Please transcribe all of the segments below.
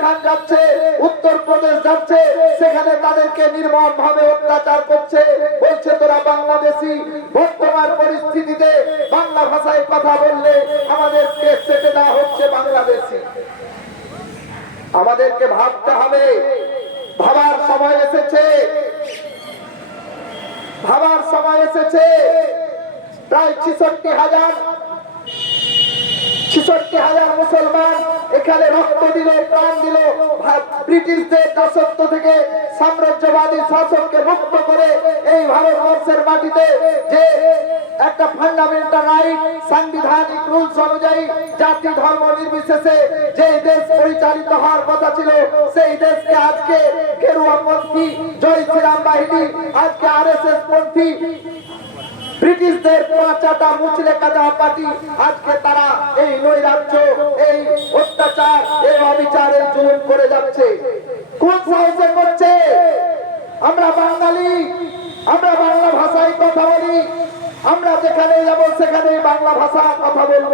খান যাচ্ছে, উত্তর প্রদেশ যাচ্ছে, সেখানে তাদেরকে নির্মম ভাবে অত্যাচার করছে। বলছে, তোরা বাংলাদেশি, বর্তমান পরিস্থিতিতে বাংলা ভাষায় কথা বললে আমাদেরকে চেপে দেওয়া হচ্ছে বাংলাদেশি। আমাদেরকে ভাবতে হবে। ভাবার সময় এসেছে। ভাবার সময় এসেছে। প্রায় ছিষট্টি হাজার ছিষট্টি হাজার মুসলমান এখানে রক্ত দিল, প্রাণ দিল। ব্রিটিশদের দাসত্ব থেকে সাম্রাজ্যবাদী শাসককে মুক্ত করে এই ভারতবর্ষের মাটিতে যে একটা ফান্ডামেন্টাল রাইট সাংবিধানিক রুলস অনুযায়ী জাতি ধর্ম নির্বিশেষে যে দেশ পরিচালিত হওয়ার কথা ছিল, সেই দেশকে আজকে গেরুয়া পন্থী, জয় শ্রীরাম বাহিনী, আজকে আর এস এস পন্থী ব্রিটিশদের পাঁচাটা মুচলে কাজা পার্টি আজকে তারা এই নৈরাজ্য, এই অত্যাচার, এই অবিচারের জুলুম করে যাচ্ছে। কোন সাহসে করছে? আমরা বাঙালি, আমরা বাংলা ভাষায় কথা বলি। আমরা যেখানে যাব সেখানে বাংলা ভাষা কথা বলব।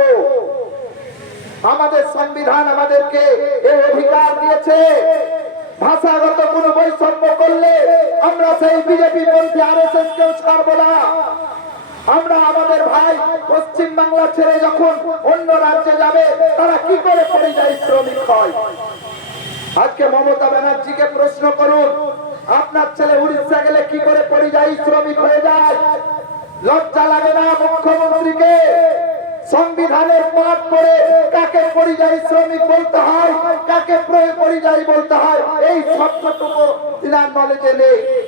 আমাদের সংবিধান আমাদেরকে এই অধিকার দিয়েছে। ভাষাগত কোনো বৈষম্য করলে আমরা সেই বিজেপি পন্থী আর এস এস কেও ছাড়বো না। আমরা আমাদের ভাই পশ্চিম বাংলা ছেড়ে যখন অন্য রাজ্যে যাবে, তারা কি করে পরিযায়ী শ্রমিক হয়? আজকে মমতা ব্যানার্জিকে প্রশ্ন করুন, আপনার ছেলে উড়িষ্যা গেলে কি করে পরিযায়ী শ্রমিক হয়ে যায়? লজ্জা লাগে না মুখ্যমন্ত্রীকে? সংবিধানের পাঠ করে কাকে পরিযায়ী শ্রমিক বলতে হয়, কাকে প্র- পরিযায়ী বলতে হয়, এই শব্দটুকু তিনার নলেজে নেই।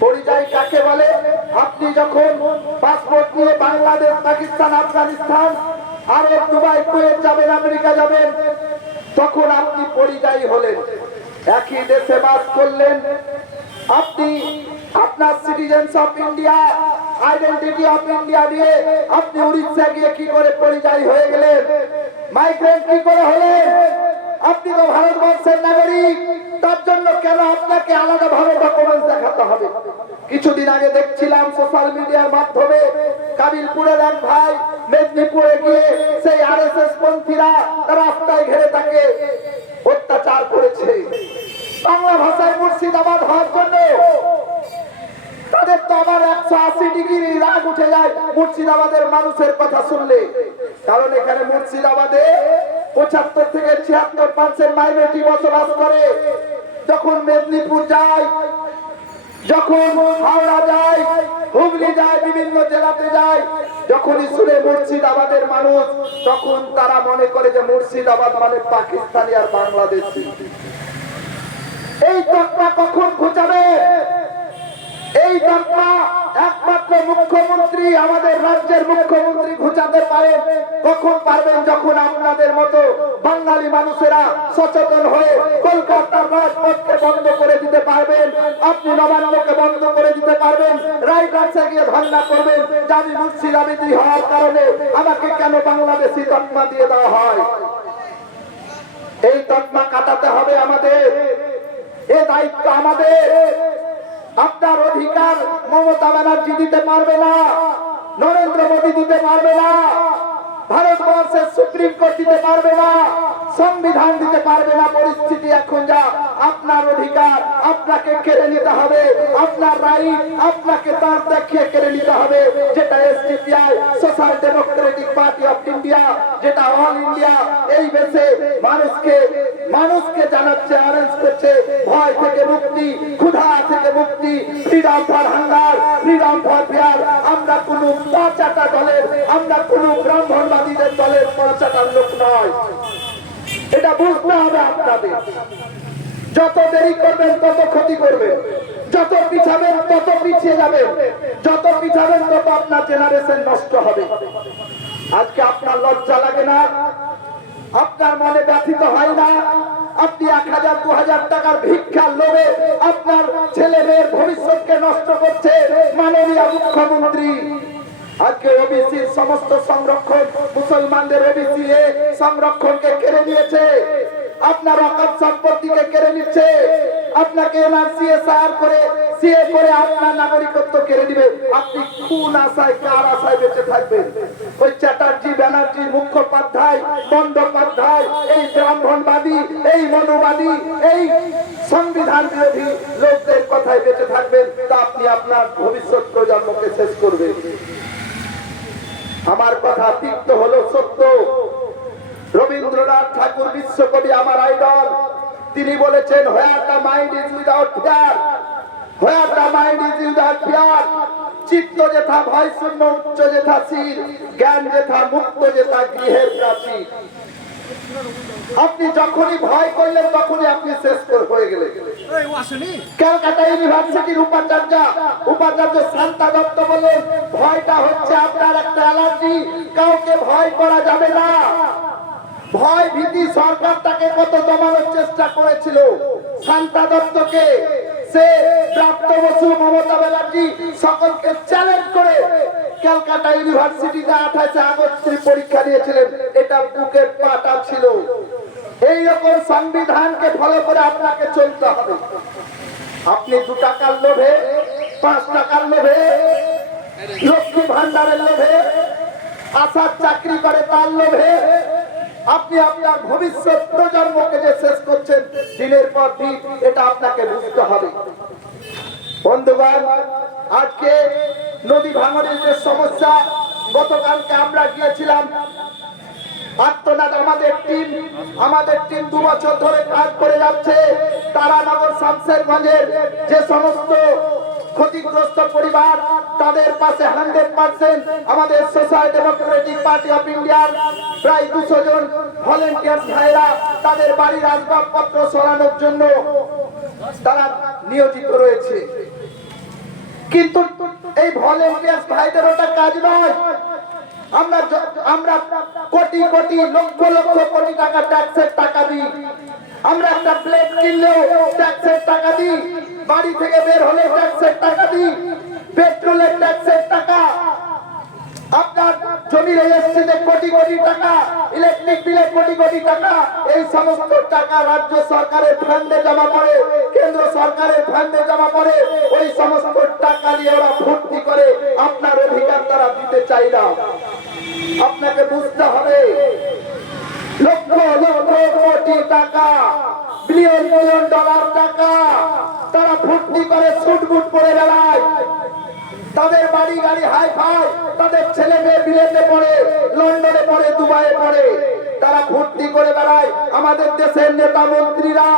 পরিযায়ী কাকে বলে? আপনি যখন পাসপোর্ট নিয়ে বাংলাদেশ, পাকিস্তান, আফগানিস্তান, আরব, দুবাই, কুয়েত যাবেন, আমেরিকা যাবেন, তখন আপনি পরিযায়ী হলেন। একই দেশে বাস করলেন। আপনি আপনার citizens of India identity of India দিয়ে আপনি উড়িষ্যা গিয়ে কি করে পরিযায়ী হয়ে গেলেন? মাইগ্রেন্ট কি করে হলেন? আপনি তো ভারতবর্ষের নাগরিক, তার জন্য কেন আপনাকে আলাদা ভাবে ডকুমেন্ট দেখাতে হবে? কিছুদিন আগে দেখছিলাম সোশ্যাল মিডিয়ার মাধ্যমে কাবিলপুরের এক ভাই মেদিনীপুরে গিয়ে সেই আর এস এস পন্থীরা রাস্তায় ঘেরে তাকে অত্যাচার করেছে। বাংলা ভাষায় মুর্শিদাবাদ হওয়ার জন্য তাদের তো আবার একশো আশি ডিগ্রি রাগ উঠে যায় মুর্শিদাবাদের মানুষের কথা শুনলে। কারণ এখানে মুর্শিদাবাদে পঁচাত্তর থেকে ছিয়াত্তর পার্সেন্ট মাইনরিটি বসবাস করে। যখন মেদিনীপুর যায় যখন হাওড়া যায়, হুগলি যায়, বিভিন্ন জেলাতে যায় যখন শুনে মুর্শিদাবাদের মানুষ, তখন তারা মনে করে যে মুর্শিদাবাদ মানে পাকিস্তানি আর বাংলাদেশি। এই তকমা কখন ঘুচাবে? এই তকমা একমাত্র মুখ্যমন্ত্রী আমাদের রাজ্যের মুখ্যমন্ত্রী ঘুচাতে পারেন কখন পারবেন যখন আপনাদের মতো বাঙালি মানুষেরা সচেতন হয়ে কলকাতার রাজপথকে বন্ধ করে দিতে পারবেন, আপনি নবান্নকে বন্ধ করে দিতে পারবেন রাইটার্সে গিয়ে ধর্ণা করবেন যে আমি মুর্শিদাবাদী হওয়ার কারণে আমাকে কেন বাংলাদেশি তকমা দিয়ে দেওয়া হয়? এই তকমা কাটাতে হবে আমাদের, এ দায়িত্ব আমাদের। আপনার অধিকার মমতা ব্যানার্জি দিতে পারবে না নরেন্দ্র মোদী দিতে পারবে না। ভারতবর্ষের সুপ্রিম কোর্ট দিতে পারবে না, সংবিধান দিতে পারবে না, পরিস্থিতি এখন যা। আপনার অধিকার আপনাকে কেড়ে নিতে হবে, আপনার রাইট আপনাকে তার দেখিয়ে কেড়ে নিতে হবে, যেটা SDPI, social democratic party of India, যেটা অল ইন্ডিয়া, এই দেশে মানুষকে মানুষকে জানাচ্ছে অরেঞ্জ করছে, ভয় থেকে মুক্তি, ক্ষুধা থেকে মুক্তি freedom for hunger freedom for fair আমরা কোন পাঁচাটা দলের, আমরা কোন ব্রাহ্মণবাদীদের দলের পাঁচাটার লোক নয়। এটা বুঝতে হবে আপনাদের। যত দেরি করবেন, তত ক্ষতি করবেন। যত পিছাবেন, তত পিছিয়ে যাবেন। যত পিছাবেন, তত আপনার জেনারেশন নষ্ট হবে। আজকে আপনার লজ্জা লাগে না? আপনার মনে ব্যথিত হয় না? আপনি এক হাজার, দু হাজার টাকার ভিক্ষার লোভে আপনার ছেলে মেয়ের ভবিষ্যৎকে নষ্ট করছে মাননীয় মুখ্যমন্ত্রী। আজকে ওবিসির সমস্ত সংরক্ষণ মুসলমানদের ওবিসি সংরক্ষণকে কেড়ে নিয়েছে। আপনার সম্পত্তিকে কেড়ে নিচ্ছে। আপনাকে করে সিএ করে আপনার নাগরিকত্ব কেড়ে আপনি আশায়, কার আশায় বেঁচে থাকবেন? ওই চ্যাটার্জি ব্যানার্জি বন্দ্যোপাধ্যায় এই ব্রাহ্মণবাদী, এই মনোবাদী, এই সংবিধান বিরোধী লোকদের কথায় বেঁচে থাকবেন। তা আপনি আপনার ভবিষ্যৎ প্রজন্মকে শেষ করবেন। আমার কথা তিক্ত হলো সত্য। রবীন্দ্রনাথ ঠাকুর বিশ্বকবি আমার আইডল। তিনি বলেছেন where the mind is without fear where the mind is without fear চিত্ত যেথা ভয় শূন্য উচ্চ যেথা শির জ্ঞান যেথা মুক্ত, যেথা গৃহের প্রাচীর। আপনি যখনই ভয় করলেন তখনই আপনি শেষ করে হয়ে গেলেন। ক্যালকাটা ইউনিভার্সিটির উপাচার্য উপাচার্য শান্তা দত্ত বললেন ভয়টা হচ্ছে আপনার একটা অ্যালার্জি কাউকে ভয় করা যাবে না। ভয় ভীতি সরকার তাকে কত দমানোর চেষ্টা করেছিল। শান্তা দত্তকে সে প্রাপ্ত বসু মমতা ব্যানার্জি সকলকে চ্যালেঞ্জ করে ক্যালকাটা ইউনিভার্সিটিতে আঠাশে আগস্ট পরীক্ষা দিয়েছিলেন। এটা বুকের পাটা ছিল। এই রকম সংবিধানকে ফলো করে আপনাকে চলতে হবে। আপনি দু টাকার লোভে, পাঁচ টাকার লোভে, লক্ষ্মী ভান্ডারের লোভে, আশার চাকরি করে তার লোভে, আপনি আপনার ভবিষ্যৎ প্রজন্মকে যে শেষ করছেন, দিনের পর দিন এটা আপনাকে বুঝতে হবে। বন্ধুগণ, আজকে নদী ভাঙনের যে সমস্যা, গতকালকে আমরা গিয়েছিলাম আত্মনাথ আমাদের টিম আমাদের টিম দু বছর ধরে কাজ করে যাচ্ছে। তারানগর শামশেরগঞ্জের যে সমস্ত ক্ষতিগ্রস্ত পরিবার, তাদের পাশে হান্ড্রেড পার্সেন্ট আমাদের সোশ্যাল ডেমোক্রেটিক পার্টি অফ ইন্ডিয়ার প্রায় দুশো জন ভলেন্টিয়ার ভাইরা তাদের বাড়ির আসবাবপত্র সরানোর জন্য তারা নিয়োজিত রয়েছে। কিন্তু এই ভলেন্টিয়ার ভাইদের ওটা কাজ নয়। আমরা আমরা কোটি কোটি লক্ষ লক্ষ কোটি টাকা ট্যাক্সের টাকা দিই। আমরা একটা প্লেট কিনলেও ট্যাক্সের টাকা দিই। বাড়ি থেকে বের হলে ট্যাক্সের টাকা দিই। পেট্রোলের ট্যাক্সের টাকা। আপনার জমি রেজিস্ট্রিতে কোটি কোটি টাকা, ইলেকট্রিক বিলে কোটি কোটি টাকা। এই সমস্ত টাকা রাজ্য সরকারের ফান্ডে জমা পড়ে, কেন্দ্র সরকারের ফান্ডে জমা পড়ে। ওই সমস্ত টাকা দিয়ে ওরা ভর্তি করে আপনার অধিকার তারা দিতে চাই না। আপনাকে বুঝতে হবে। করে তারা করে বেড়ায়। আমাদের দেশের নেতা মন্ত্রীরা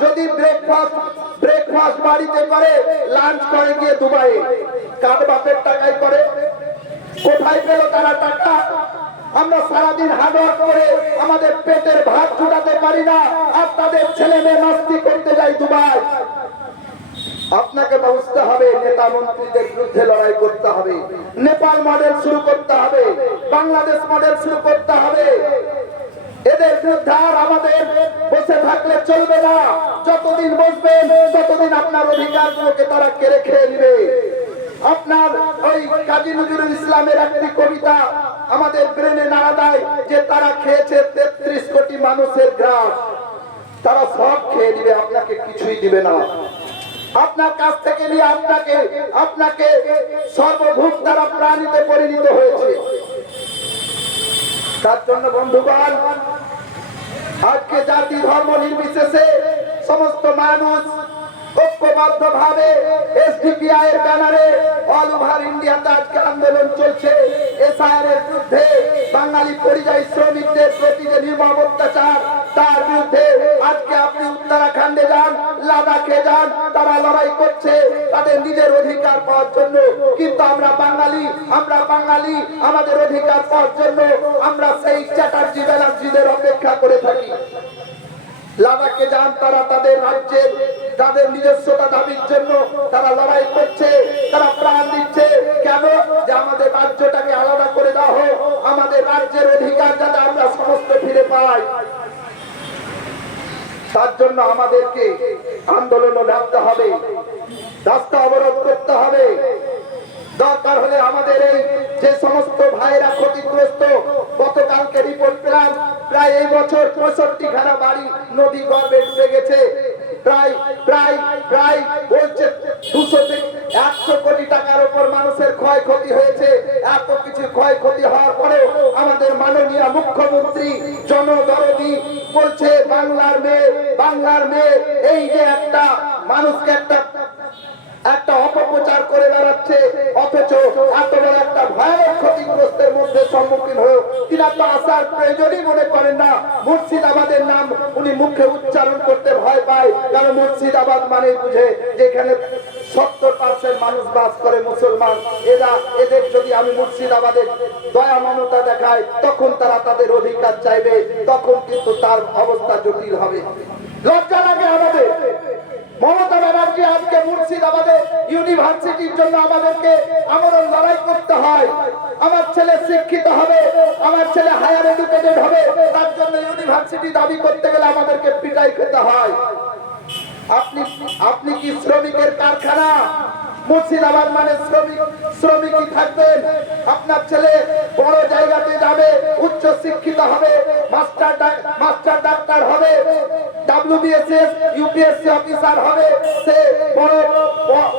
যদি ব্রেকফাস্ট ব্রেকফাস্ট বাড়িতে করে লাঞ্চ করে গিয়ে দুবাইয়ে। কার বাপের টাকায় করে? কোথায় পেল তারা টাকা? আমরা সারাদিন হার্ডওয়ার্ক করে আমাদের পেটের ভাত জুটাতে পারি না। আর তাদের ছেলে মেয়ে মাস্তি করতে যাই দুবাই। আপনাকে বুঝতে হবে, নেতা মন্ত্রীদের বিরুদ্ধে লড়াই করতে হবে। নেপাল মডেল শুরু করতে হবে, বাংলাদেশ মডেল শুরু করতে হবে। এদের বিরুদ্ধে আর আমাদের বসে থাকলে চলবে না। যতদিন বসবেন, ততদিন আপনার অধিকারগুলোকে তারা কেড়ে খেয়ে নেবে। আপনার ওই কাজী নজরুল ইসলামের একটি কবিতা আমাদের ব্রেনে নাড়া দেয় যে তারা খেয়েছে তেত্রিশ কোটি মানুষের গ্রাস। তারা সব খেয়ে দিবে আপনাকে কিছুই দিবে না। আপনার কাছ থেকে নিয়ে আপনাকে আপনাকে সর্বভূম দ্বারা প্রাণীতে পরিণত হয়েছে। তার জন্য বন্ধুগণ, আজকে জাতি ধর্ম নির্বিশেষে সমস্ত মানুষ ঐক্যবদ্ধ ভাবে এসডিপিআই এর ব্যানারে অল ওভার ইন্ডিয়াতে আজকে আন্দোলন চলছে। এসআইআর এর বিরুদ্ধে বাঙালি পরিযায়ী শ্রমিকদের প্রতি যে নির্মম অত্যাচার, তার বিরুদ্ধে আজকে আপনি উত্তরাখণ্ডে যান, লাদাখে যান, তারা লড়াই করছে, তাদের নিজের অধিকার পাওয়ার জন্য। কিন্তু আমরা বাঙালি আমরা বাঙালি, আমাদের অধিকার পাওয়ার জন্য আমরা সেই চ্যাটার্জি ব্যানার্জিদের অপেক্ষা করে থাকি। লাদাখে যান তারা তাদের রাজ্যের তাদের নিজস্বতা দাবির জন্য তারা লড়াই করছে, তারা প্রাণ দিচ্ছে। কেন? যে আমাদের রাজ্যটাকে আলাদা করে দেওয়া হোক, আমাদের রাজ্যের অধিকার যাতে আমরা সমস্ত ফিরে পাই। তার জন্য আমাদেরকে আন্দোলনে নামতে হবে, রাস্তা অবরোধ করতে হবে। দরকার হলে আমাদের এই যে সমস্ত ভাইরা ক্ষতিগ্রস্ত, গতকালকে রিপোর্ট পেলাম, প্রায় এই বছর পঁয়ষট্টি খানা বাড়ি নদী গর্ভে ডুবে গেছে। একশো কোটি টাকার উপর মানুষের ক্ষয়ক্ষতি হয়েছে। এত কিছু ক্ষয়ক্ষতি হওয়ার পরেও আমাদের মাননীয় মুখ্যমন্ত্রী জনদরদি বলছে, বাংলার মেয়ে বাংলার মেয়ে, এই যে একটা মানুষকে একটা একটা অপপ্রচার করে বেড়াচ্ছে, অথচ এত বড় একটা ভয়ানক ক্ষতিগ্রস্তের মধ্যে সম্মুখীন হয়েও তিনি তো আসার প্রয়োজনই মনে করেন না। মুর্শিদাবাদের নাম উনি মুখে উচ্চারণ করতে ভয় পায়, কারণ মুর্শিদাবাদ মানে বুঝে যেখানে সত্তর পার্সেন্ট মানুষ বাস করে মুসলমান। এরা, এদের যদি আমি মুর্শিদাবাদের দয়া মমতা দেখায় তখন তারা তাদের অধিকার চাইবে, তখন কিন্তু তার অবস্থা জটিল হবে। লজ্জা লাগে আমাদের। মমতা ব্যানার্জি আজকে মুর্শিদাবাদে ইউনিভার্সিটির জন্য আমাদেরকে আমরণ লড়াই করতে হয়। আমার ছেলে শিক্ষিত হবে, আমার ছেলে হায়ার এডুকেটেড হবে, তার জন্য ইউনিভার্সিটি দাবি করতে গেলে আমাদেরকে পিটাই খেতে হয়। আপনি আপনি কি শ্রমিকের কারখানা? মুর্শিদাবাদ মানে শ্রমিক শ্রমিকই থাকবেন আপনার ছেলে বড় জায়গাতে যাবে, উচ্চ শিক্ষিত হবে, মাস্টার মাস্টার ডাক্তার হবে ডাব্লিউবিএসএস ইউপিএসসি অফিসার হবে, সে বড়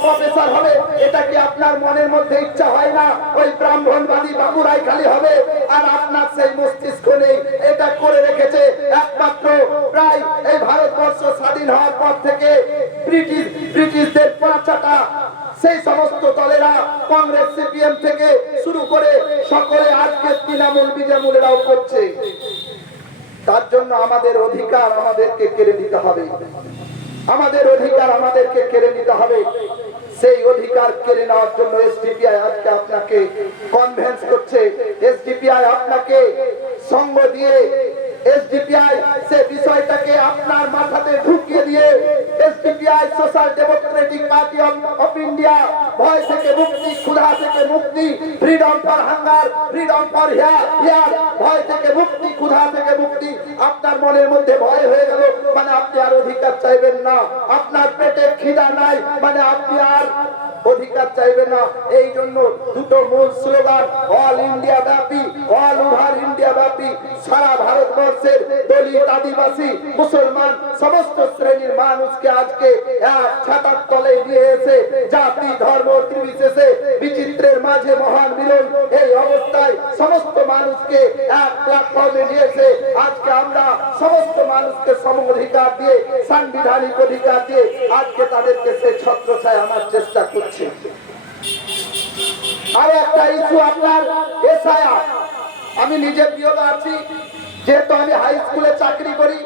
প্রফেসর হবে, এটা কি আপনার মনের মধ্যে ইচ্ছা হয় না? ওই ব্রাহ্মণবাদী বাবুরাই খালি হবে, আর আপনার সেই মস্তিষ্ক নেই। এটা করে রেখেছে একমাত্র প্রায় এই ভারতবর্ষ স্বাধীন হওয়ার পর থেকে ব্রিটিশ, ব্রিটিশদের পাঁচাটা সেই সমস্ত দলেরা কংগ্রেস, সিপিএম থেকে শুরু করে সকলে আজকে তৃণমূল বিজেমূলেরাও করছে। তার জন্য আমাদের অধিকার আমাদেরকে কেড়ে নিতে হবে। আমাদের অধিকার আমাদেরকে কেড়ে নিতে হবে। সেই অধিকার কেড়ে নেওয়ার জন্য এসডিপিআই আজকে আপনাকে কনভেন্স করছে। এসডিপিআই আপনাকে সঙ্গ দিয়ে এসডিপিআই সে বিষয়টাকে আপনার মাথাতে ঢুকিয়ে দিয়ে SDPI social democratic party of India ভয় থেকে মুক্তি, ক্ষুধা থেকে মুক্তি freedom for hunger freedom for fear ভয় থেকে মুক্তি, ক্ষুধা থেকে মুক্তি। আপনার মনের মধ্যে ভয় হয়ে গেল মানে আপনি আর অধিকার চাইবেন না। আপনার পেটে খিদা নাই মানে আপনি আর অধিকার চাইবে না। এই জন্য দুটো মূল স্লোগান অল ইন্ডিয়া ব্যাপী অল ওভার ইন্ডিয়া ব্যাপী। সারা ভারতবর্ষের দলিত আদিবাসী, মুসলমান, সমস্ত শ্রেণির মানুষকে আজকে এক ছাতার তলে নিয়ে এসে জাতি, ধর্ম নির্বিশেষে বিচিত্রের মাঝে মহান মিলন, এই অবস্থায় সমস্ত মানুষকে এক প্ল্যাটফর্মে নিয়ে এসে আজকে আমরা সমস্ত মানুষকে সম অধিকার দিয়ে, সাংবিধানিক অধিকার দিয়ে, আজকে তাদেরকে সে ছত্রছায় আনার চেষ্টা করছে। আছে আর একটা ইস্যু আপনার এসআইআর আমি নিজে প্রিয় আছি, যেহেতু আমি হাই স্কুলে চাকরি করি।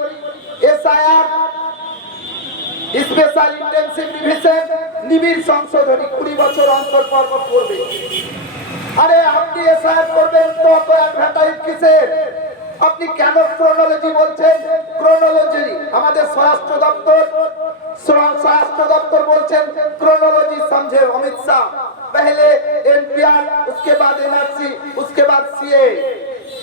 এসআইআর স্পেশাল ইন্টেনসিভ ডিভিশন নিবিড় সংশোধনী কুড়ি বছর অন্তর পর্ব করবে। আরে, আপনি এসআইআর করবেন তো, অত অ্যাডভার্টাইজ কিসের? আপনি কেন ক্রোনোলজি বলছেন? ক্রোনোলজি আমাদের স্বরাষ্ট্র দপ্তর স্বরাষ্ট্র দপ্তর বলছেন ক্রোনোলজি समझे अमित शाह पहले एनपीआर उसके बाद एनआरसी उसके बाद सीए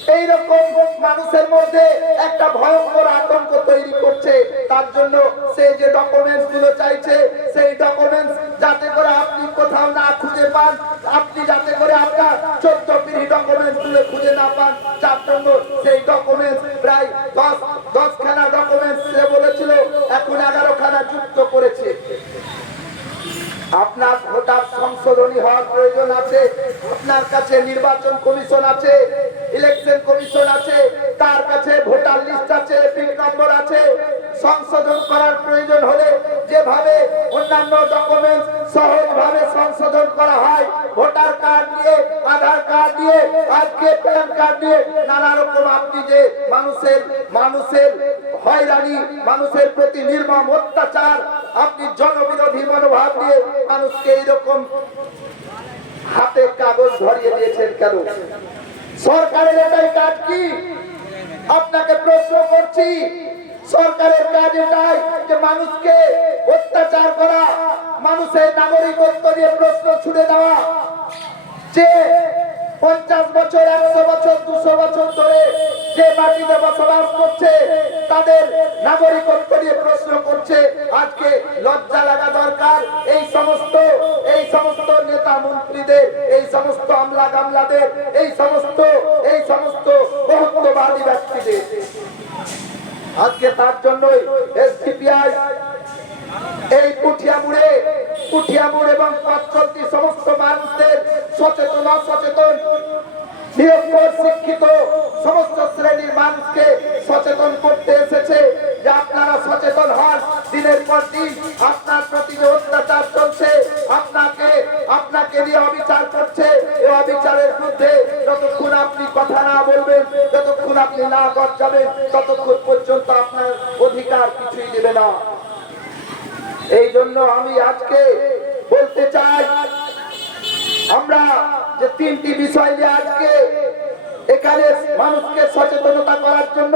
এইরকম মানুষের মধ্যে একটা ভয়ঙ্কর আতঙ্ক তৈরি করছে তার জন্য সে যে ডকুমেন্টস গুলো চাইছে সেই ডকুমেন্টস যাতে করে আপনি কোথাও না খুঁজে পান আপনি যাতে করে আপনার চোদ্দ পিঢ়ি ডকুমেন্টস গুলো খুঁজে না পান যার জন্য সেই ডকুমেন্টস প্রায় দশ দশ খানা ডকুমেন্টস সে বলেছিল এখন এগারো খানা যুক্ত করেছে আপনার ভোটার সংশোধনী হওয়ার প্রয়োজন আছে, আপনার কাছে নির্বাচন কমিশন আছে ইলেকশন কমিশন আছে, তার কাছে ভোটার লিস্ট আছে, পিন নম্বর আছে। সংশোধন করার প্রয়োজন হলে যেভাবে অন্যান্য ডকুমেন্টস সহজভাবে সংশোধন করা হয়, ভোটার কার্ড দিয়ে, আধার কার্ড দিয়ে, আজকে প্যান কার্ড দিয়ে, নানা রকম আপনি যে মানুষের মানুষের হয়রানি, মানুষের প্রতি নির্মম অত্যাচার আপনি জনবিরোধী মনোভাব দিয়ে মানুষকে এইরকম হাতে কাগজ ধরিয়ে দিয়েছেন কেন? সরকারের এটাই কাজ কি? আপনাকে প্রশ্ন করছি, সরকারের কাজ এটাই যে মানুষকে অত্যাচার করা, মানুষের নাগরিকত্ব নিয়ে প্রশ্ন ছুড়ে দেওয়া, যে পঞ্চাশ বছর, একশো বছর, দুশো বছর ধরে যে মাটিতে বসবাস করছে, তাদের নাগরিকত্ব নিয়ে প্রশ্ন করছে, আজকে লজ্জা লাগা দরকার। এই সমস্ত এই সমস্ত নেতা মন্ত্রীদের, এই সমস্ত আমলা গামলাদের, এই সমস্ত এই সমস্ত বহুত্ববাদী ব্যক্তিদের। আজকে তার জন্যই এসডিপিআই পুঠিয়ামুড় এবং পথচলতি সমস্ত মানুষদের সচেতন নিরক্ষর শিক্ষিত সমস্ত শ্রেণির মানুষকে সচেতন করতে এসেছে। যে আপনারা সচেতন হন, দিনের পর দিন আপনার প্রতি যে অত্যাচার চলছে, আপনাকে আপনাকে নিয়ে অবিচার করছে। এই অবিচারের বিরুদ্ধে যতক্ষণ আপনি কথা না বলবেন, যতক্ষণ আপনি না গর্জাবেন, ততক্ষণ পর্যন্ত আপনার অধিকার কিছুই দেবে না। এই জন্য আমি আজকে বলতে চাই, আমরা যে তিনটি বিষয় নিয়ে আজকে এখানে মানুষকে সচেতনতা করার জন্য,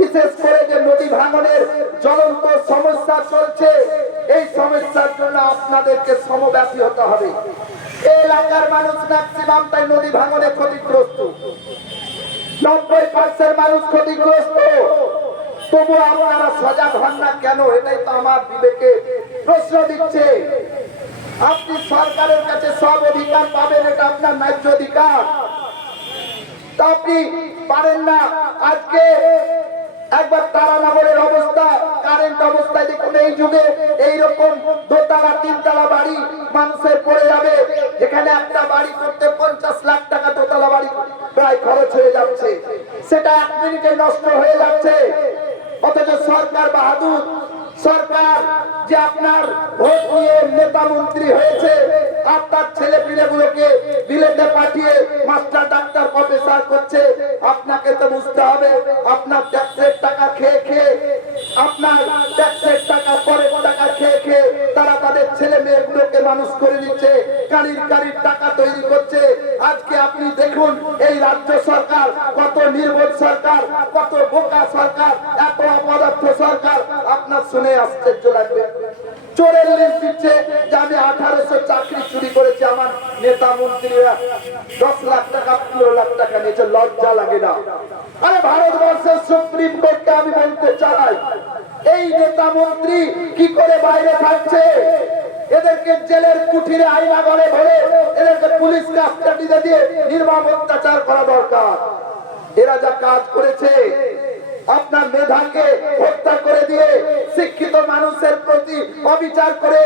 বিশেষ করে যে নদী ভাঙনের জ্বলন্ত সমস্যা চলছে, এই সমস্যার জন্য আপনাদেরকে সমব্যাপী হতে হবে। এলাকার মানুষ ম্যাক্সিমাম তাই নদী ভাঙনে ক্ষতিগ্রস্ত। নব্বই পার্সেন্ট মানুষ ক্ষতিগ্রস্ত। তবু আপনারা সজাগ হন না কেন? এটাই তো আমার বিবেকে প্রশ্ন দিচ্ছে। আপনি সরকারের কাছে সব অধিকার পাবেন, এটা আপনার ন্যায্য অধিকার। আপনি পারেন না। আজকে একবার তারানগরের অবস্থা কারেন্ট অবস্থায় দেখুন, এই যুগে এইরকম দোতলা, তিনতলা বাড়ি মানুষের পড়ে যাবে, যেখানে একটা বাড়ি করতে পঞ্চাশ লাখ টাকা দোতলা বাড়ি প্রায় খরচ হয়ে যাচ্ছে। সেটা এক মিনিটে নষ্ট হয়ে যাচ্ছে। অথচ সরকার বাহাদুর, সরকার যে আপনার ভোট দিয়ে নেতা মন্ত্রী হয়েছে আপনার ছেলে পিলেগুলোকে বিলেতে পাঠিয়ে মাস্টার ডাক্তার প্রফেসর করছে, আপনাকে তো বুঝতে হবে, আপনার ট্যাক্সের টাকা খেয়ে খেয়ে, আপনার ট্যাক্সের টাকা, পরের টাকা খেয়ে খেয়ে তারা তাদের ছেলে মেয়েগুলোকে মানুষ করে দিচ্ছে, গাড়ির গাড়ির টাকা তৈরি করছে। আজকে আপনি দেখুন, এই রাজ্য সরকার কত নির্ভর সরকার, কত বোকা সরকার এত অপদার্থ সরকার, আপনার শুনে আশ্চর্য লাগবে। চোরের লিস্ট দিচ্ছে যে আমি আঠারোশো চাকরি চুরি করেছি, আমার নেতা মন্ত্রীরা দশ লাখ টাকা, পনেরো লাখ টাকা নিয়েছে, লজ্জা লাগে না। আরে ভারতবর্ষের সুপ্রিম কোর্টকে আমি বলতে চাই, এই নেতা মন্ত্রী কি করে বাইরে থাকছে? এদেরকে জেলের কুঠিরে আইনা ঘরে ভরে এদেরকে পুলিশ কাস্টাডিতে দিয়ে নির্মম অত্যাচার করা দরকার। এরা যা কাজ করেছে আপনার মেধাকে হত্যা করে দিয়ে শিক্ষিত মানুষের প্রতি অবিচার করে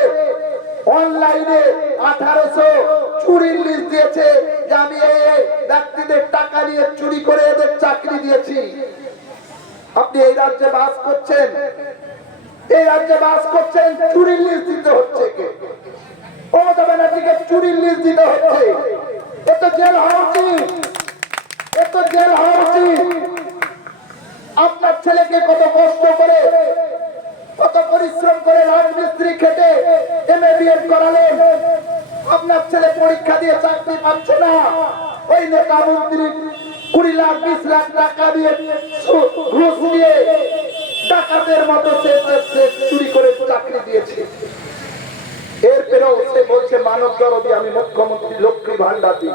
অনলাইনে আঠারোশো চুরির লিস্ট দিয়েছে যে আমি এই ব্যক্তিদের টাকা নিয়ে চুরি করে এদের চাকরি দিয়েছি। আপনি এই রাজ্যে বাস করছেন। এই রাজ্যে বাস করছেন, চুরির লিস্ট দিতে হচ্ছে কে আপনার ছেলেকে কত কষ্ট করে কত পরিশ্রম করে রাজমিস্ত্রি খেটে এম এ বিএড করালেন। আপনার ছেলে পরীক্ষা দিয়ে চাকরি পাচ্ছে না। ওই নেতা মন্ত্রী কুড়ি লাখ, বিশ লাখ টাকা দিয়ে ঘুষ দিয়ে ডাকাতের মতো সে চুরি করে চাকরি দিয়েছে। এরপরেও সে বলছে মানব দরদি আমি মুখ্যমন্ত্রী লক্ষ্মী ভান্ডার দিই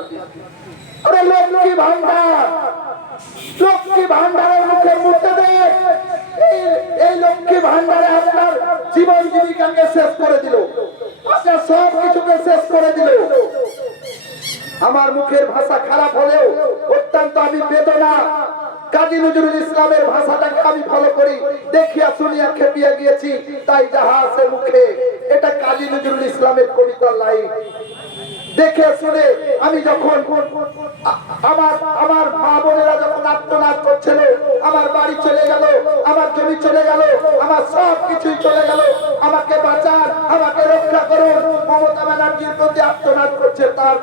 আরে লক্ষ্মী ভান্ডার লক্ষ্মী ভান্ডারের মুখে মুখে দেয় এই লক্ষ্মী ভান্ডারে আপনার জীবন জীবিকাকে শেষ করে দিল। আপনার সব কিছুকে শেষ করে দিল। আমার মুখের ভাষা খারাপ হলেও অত্যন্ত আমি বেদনা। কাজী নজরুল ইসলামের ভাষাটাকে আমি ফলো করি, দেখিয়া শুনিয়া খেপিয়া গিয়েছি, তাই যাহা আছে মুখে, এটা কাজী নজরুল ইসলামের কবিতার লাইন। দেখে শুনে আমি যখন আমার আমার মা বোনেরা যখন আত্মনাদ করছিল, আমার বাড়ি চলে গেল, আমার জমি চলে গেল, আমার সব কিছুই চলে গেল, আমাকে বাঁচান, আমাকে রক্ষা করুন। মমতা ব্যানার্জির প্রতি আত্মনাদ করছে তার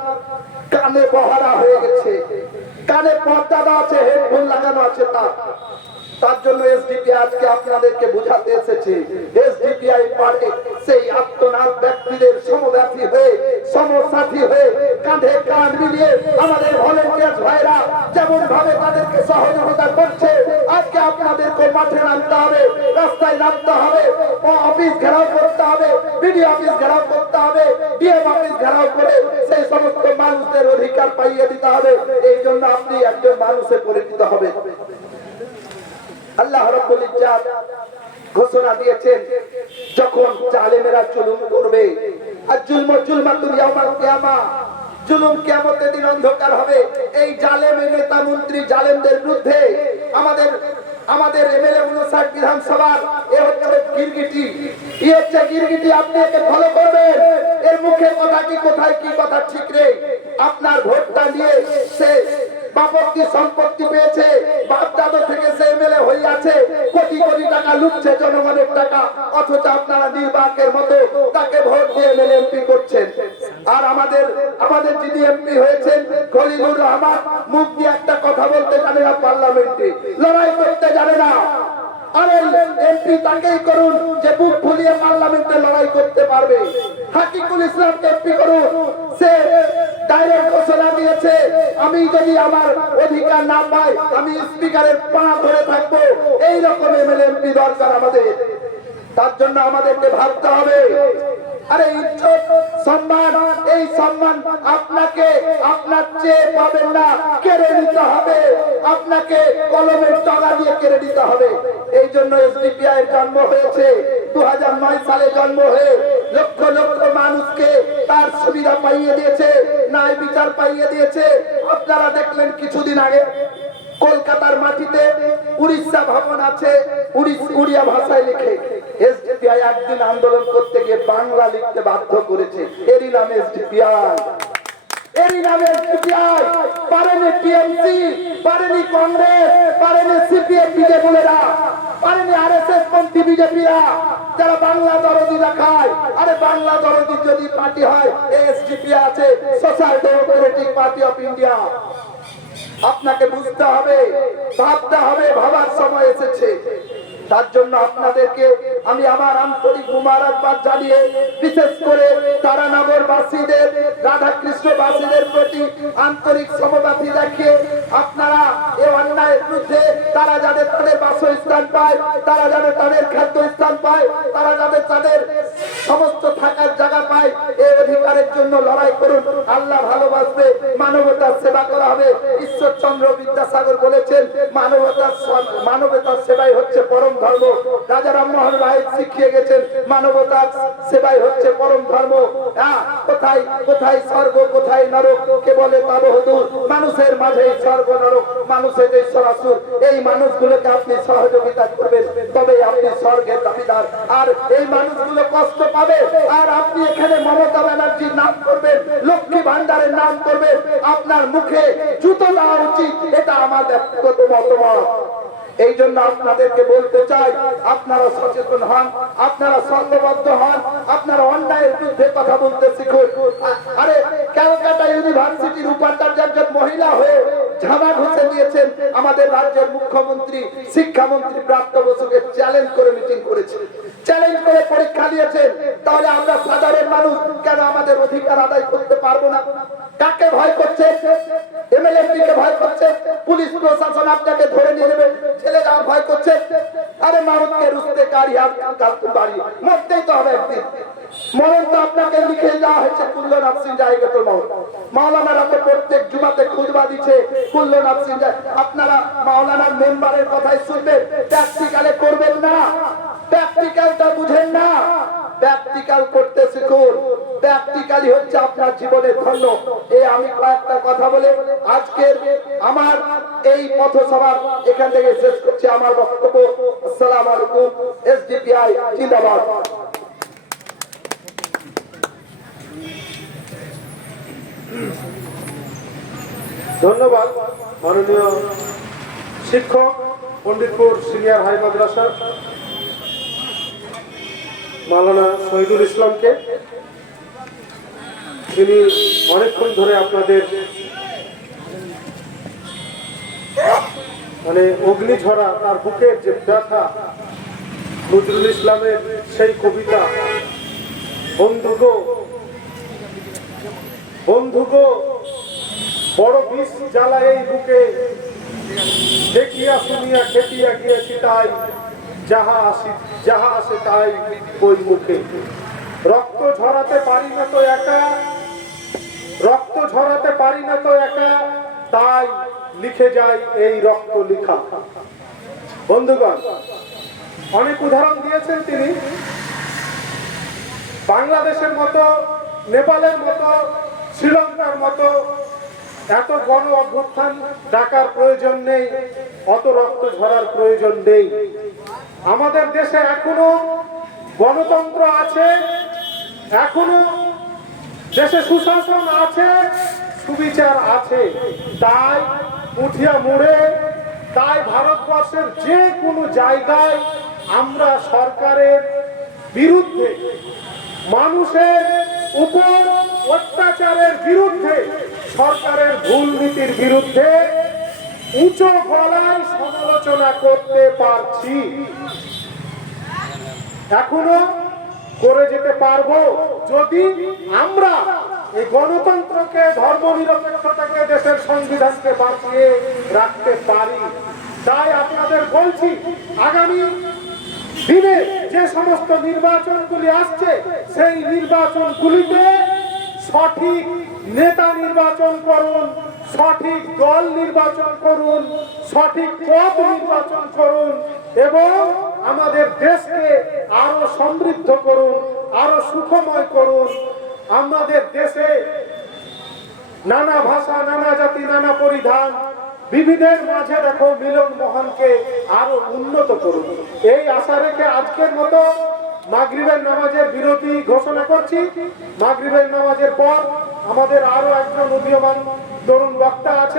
কানে বহারা হয়ে গেছে। কানে পর্দা আছে, হেডফোন লাগানো আছে তার। তার জন্য এসডিপি আজকে আপনাদেরকে বুঝাতে এসেছে। এসডিপিআই পারে সেই আত্মনাথ ব্যক্তিদের সমব্যাপী হয়ে সমসাথী হয়ে কাঁধে কাঁধ মিলিয়ে আমাদের ভলেন্টিয়ার ভাইরা যেমন ভাবে তাদেরকে সহযোগিতা করছে, আজকে আপনাদেরকে মাঠে নামতে হবে, রাস্তায় নামতে হবে অফিস ঘেরাও করতে হবে বিডি অফিস ঘেরাও করতে হবে ডিএম অফিস ঘেরাও করে সেই সমস্ত মানুষদের অধিকার পাইয়ে দিতে হবে। এই জন্য আপনি একজন মানুষে পরিচিত হবে আল্লাহ রাব্বুল ইজ্জাত ঘোষণা দিয়েছেন, যখন জালেমেরা জুলুম করবে, আর জুলম জুলমাতুল ইয়াউমাল কিয়ামা, জুলুম কিয়ামতের দিন অন্ধকার হবে। এই নেতা মন্ত্রী জালেমদের বিরুদ্ধে আমাদের আমাদের এমএলএ বিধানসভার, এ হচ্ছে গিরগিটি। ই হচ্ছে গিরগিটি, আপনি একে ফলো করবেন। এর মুখে কথা কি, কোথায় কি, কথা ঠিক নেই। আপনার ভোটটা নিয়ে সে বাপত্তি সম্পত্তি পেয়েছে। বাপ থেকে সে এমএলএ হয়ে আছে। কোটি কোটি টাকা লুটছে জনগণের টাকা। অথচ আপনারা নির্বাকের মতো তাকে ভোট দিয়ে এমএলএ, এমপি করছেন। আর আমাদের আমাদের যিনি এমপি হয়েছেন, খলিলুর রহমান, মুখ দিয়ে একটা কথা বলতে জানে না পার্লামেন্টে। লড়াই করতে জানে না। আরে, এমপি তাকেই করুন যে বুক ফুলিয়ে পার্লামেন্টে লড়াই করতে পারবে। হাকিকুল ইসলামকে এমপি করুন। সে ডাইরেক্ট ঘোষণা দিয়েছে, আমি যদি আমার অধিকার না পাই, আমি স্পিকারের পা ধরে থাকব। এই রকম এমএলএ এমপি দরকার আমাদের। তার জন্য আমাদেরকে ভাবতে হবে। আরে ইজ্জত, সম্মান, এই সম্মান আপনাকে, আপনার চেয়ে পাবেন না, কেড়ে নিতে হবে। আপনাকে কলমের তলা দিয়ে কেড়ে নিতে হবে। এই জন্য এসডিপিআই জন্ম হয়েছে। দু হাজার নয় সালে জন্ম হয়ে লক্ষ লক্ষ মানুষকে তার সুবিধা পাইয়ে দিয়েছে, ন্যায় বিচার পাইয়ে দিয়েছে। আপনারা দেখলেন কিছুদিন আগে কলকাতার মাটিতে উড়িষ্যা ভবন আছে উড়িয়া ভাষায় লিখে। এসডিপিআই একদিন আন্দোলন করতে গিয়ে বাংলা লিখতে বাধ্য করেছে। এরই নাম এসডিপিআই। এরই নামে এসডিপিআই। পারেনি টিএমসি, পারেনি কংগ্রেস, পারেনি সিপিএম বিজেপিরা, পারেনি আরএসএস পন্থী বিজেপিরা। যারা বাংলা দরদি দেখায়, আরে বাংলা দরদি যদি পার্টি হয় এসডিপি আছে social democratic party of India আপনাকে বুঝতে হবে, ভাবতে হবে, ভাবার সময় এসেছে। তার জন্য আপনাদেরকে আমি আমার আন্তরিক মুবারকবাদ জানিয়ে বিশেষ করে তারানগর বাসীদের রাধাকৃষ্ণ বাসীদের প্রতি আন্তরিক সমবাতি দেখিয়ে আপনারা এ অন্যায়ের বিরুদ্ধে তারা যাদের তাদের বাসস্থান পায়, তারা যাদের তাদের খাদ্য স্থান পায়, তারা যাদের তাদের সমস্ত থাকার জায়গা পায় এই অধিকারের জন্য লড়াই করুন। আল্লাহ ভালোবাসবে, মানবতার সেবা করা হবে। ঈশ্বরচন্দ্র বিদ্যাসাগর বলেছেন, মানবতার মানবতার সেবাই হচ্ছে পরম ধর্ম। রাজা রামমোহন রায় শিখিয়ে গেছেন মানবতার সেবাই হচ্ছে পরম ধর্ম। কোথায় কোথায় স্বর্গ, কোথায় নরক? কে বলে তা বহুদূর? মানুষের মাঝে স্বর্গ, নরক। মানুষের ঈশ্বর আসুর এই মানুষগুলোকে আপনি সহযোগিতা করবেন তবে আপনি স্বর্গের দাবিদার। আর এই মানুষগুলো কষ্ট পাবে, আর আপনি এখানে মমতা ব্যানার্জির নাম করবেন, লক্ষ্মী ভান্ডারের নাম করবেন, আপনার মুখে জুতো দেওয়া উচিত, এটা ব্যক্তিগত মতামত। এই জন্য আপনাদেরকে বলতে চাই, আপনারা সচেতন হন, আপনারা সংঘবদ্ধ হন, আপনারা অন্যায়ের বিরুদ্ধে কথা বলতে শিখুন। আরে, ক্যালকাটা ইউনিভার্সিটির উপাচার্য একজন মহিলা হয়ে ঝামা ঘুষে দিয়েছেন আমাদের রাজ্যের মুখ্যমন্ত্রী, শিক্ষামন্ত্রী প্রাপ্ত বসুকে চ্যালেঞ্জ করে মিটিং করেছে চ্যালেঞ্জ করে পরীক্ষা দিয়েছেন। তাহলে আমরা সাধারণ মানুষ, কেন আমাদের অধিকার আদায় করতে পারব না? কাকে ভয় করছে? এমএলএ কে ভয় করছে? পুলিশ প্রশাসন আপনাকে ধরে নিয়ে নেবে যাওয়ার ভয় করছে। আরে মারুতকে রুখতে গাড়ি হাত পারি মরতেই তো হবে একদিন। মরণ তো আপনাকে লিখে দেওয়া হয়েছে কুল্লনাথ সিং জায়গা তো মরণ মাওলানারা তো প্রত্যেক জুমাতে খুদবা দিচ্ছে কুল্লনাথ সিং জায় আপনারা মাওলানার মেম্বারের কথাই শুনবেন, প্র্যাকটিক্যালে করবেন না। প্র্যাকটিক্যালটা বুঝেন না। প্র্যাকটিক্যাল করতে শিখুন। প্র্যাকটিক্যালি হচ্ছে আপনার জীবনের ধন্য। এই আমি কয়েকটা কথা বলে আজকের আমার এই পথসভা এখান থেকে শেষ করছি আমার বক্তব্য। আসসালামু আলাইকুম, এসডিপিআই, জিন্দাবাদ। ধন্যবাদ, মাননীয় শিক্ষক, পণ্ডিতপুর সিনিয়র হাই মাদ্রাসা মাওলানা শহীদুল ইসলামকে। তিনি অনেকক্ষণ ধরে আপনাদের মানে অগ্নিঝরা, তার বুকের যে ব্যথা, নজরুল ইসলামের সেই কবিতা বন্ধুগো বন্ধুগো বড় বিষ জ্বালা এই বুকে। দেখিয়া শুনিয়া খেপিয়া গিয়েছি তাই। যাহা আসি, যাহা আসে তাই ওই মুখে। রক্ত ঝরাতে পারি না তো একা, রক্ত ঝরাতে পারি না তো একা, তাই লিখে যায় এই রক্ত লিখা। বন্ধুগণ, অনেক উদাহরণ দিয়েছেন তিনি। বাংলাদেশের মতো, নেপালের মতো, শ্রীলঙ্কার মতো, এত গণ অভ্যুত্থান ডাকার প্রয়োজন নেই, অত রক্ত ঝরার প্রয়োজন নেই। আমাদের দেশে এখনও গণতন্ত্র আছে, এখনও দেশে সুশাসন আছে, সুবিচার আছে। তাই উঠিয়া মুড়ে, তাই ভারতবর্ষের যে কোনো জায়গায় আমরা সরকারের বিরুদ্ধে, মানুষের উপর অত্যাচারের বিরুদ্ধে, সরকারের ভুল নীতির বিরুদ্ধে উঁচু গলায় সমালোচনা করতে পারছি। এখনও করে যেতে পারব যদি আমরা এই গণতন্ত্রকে ধর্ম নিরপেক্ষতাকে দেশের সংবিধানকে বাঁচিয়ে রাখতে পারি। তাই আপনাদের বলছি, আগামী দিনে যে সমস্ত নির্বাচনগুলি আসছে, সেই নির্বাচনগুলিতে সঠিক নেতা নির্বাচন করুন, সঠিক দল নির্বাচন করুন, সঠিক পথ নির্বাচন করুন এবং আমাদের দেশকে আরও সমৃদ্ধ করুন, আরও সুখময় করুন। আমাদের দেশে নানা ভাষা, নানা জাতি, নানা পরিধান, বিবিধের মাঝে দেখো মিলন মহানকে আরও উন্নত করুন। এই আশা রেখে আজকের মতো মাগরিবের নামাজের বিরতি ঘোষণা করছি। মাগরিবের নামাজের পর আমাদের আরও একজন উদীয়মান তরুণ বক্তা আছে।